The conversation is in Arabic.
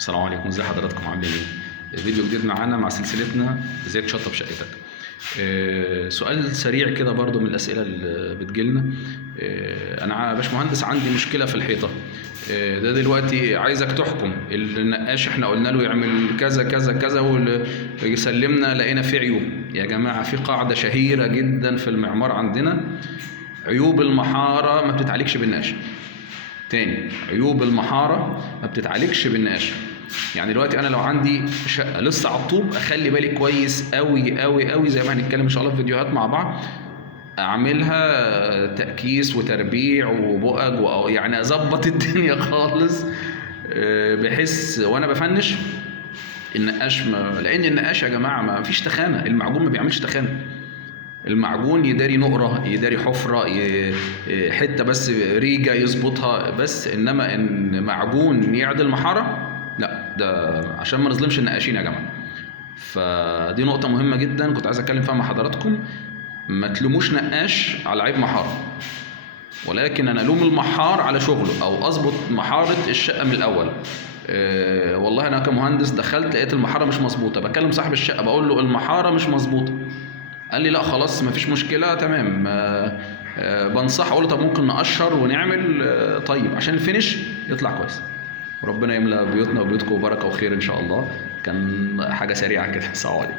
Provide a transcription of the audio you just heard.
السلام عليكم، ازي حضراتكم عاملين ايه؟ فيديو جديد معانا مع سلسلتنا ازاي تشطب شقتك. سؤال سريع كده برضو من الاسئله اللي بتجيلنا. انا يا باشمهندس عندي مشكله في الحيطه. ده دلوقتي عايزك تحكم. النقاش احنا قلنا له يعمل كذا كذا كذا ويسلمنا لقينا فيه عيوب. يا جماعه في قاعده شهيره جدا في المعمار عندنا: عيوب المحاره ما بتتعالجش بالنقاش. تاني، عيوب المحاره ما بتتعالجش بالنقاش. يعني دلوقتي انا لو عندي شقه لسه على الطوب اخلي بالي كويس قوي قوي قوي، زي ما هنتكلم ان شاء الله في فيديوهات مع بعض، اعملها تأكيس وتربيع وبؤج يعني اظبط الدنيا خالص، بحيث وانا بفنش النقاش لان النقاش يا جماعه ما فيش تخانه. المعجون ما بيعملش تخانه. المعجون يداري نقره، يداري حفره، حته بس ريجه يظبطها بس، انما ان معجون يعدل محاره لا. ده عشان ما نظلمش النقاشين يا جماعه. فدي نقطه مهمه جدا كنت عايز اتكلم فيها مع حضراتكم. ما تلوموش نقاش على عيب محاره، ولكن انا الوم المحار على شغله او اظبط محاره الشقه من الاول. والله انا كمهندس دخلت لقيت المحاره مش مظبوطه، بكلم صاحب الشقه بقول له المحاره مش مظبوطه، قال لي لا خلاص مفيش مشكله تمام. بنصحه اقول له طب ممكن نقشر ونعمل طيب عشان الفينش يطلع كويس. وربنا يملى بيوتنا وبيوتكم بركه وخير ان شاء الله. كان حاجه سريعه كده. السلام عليكم.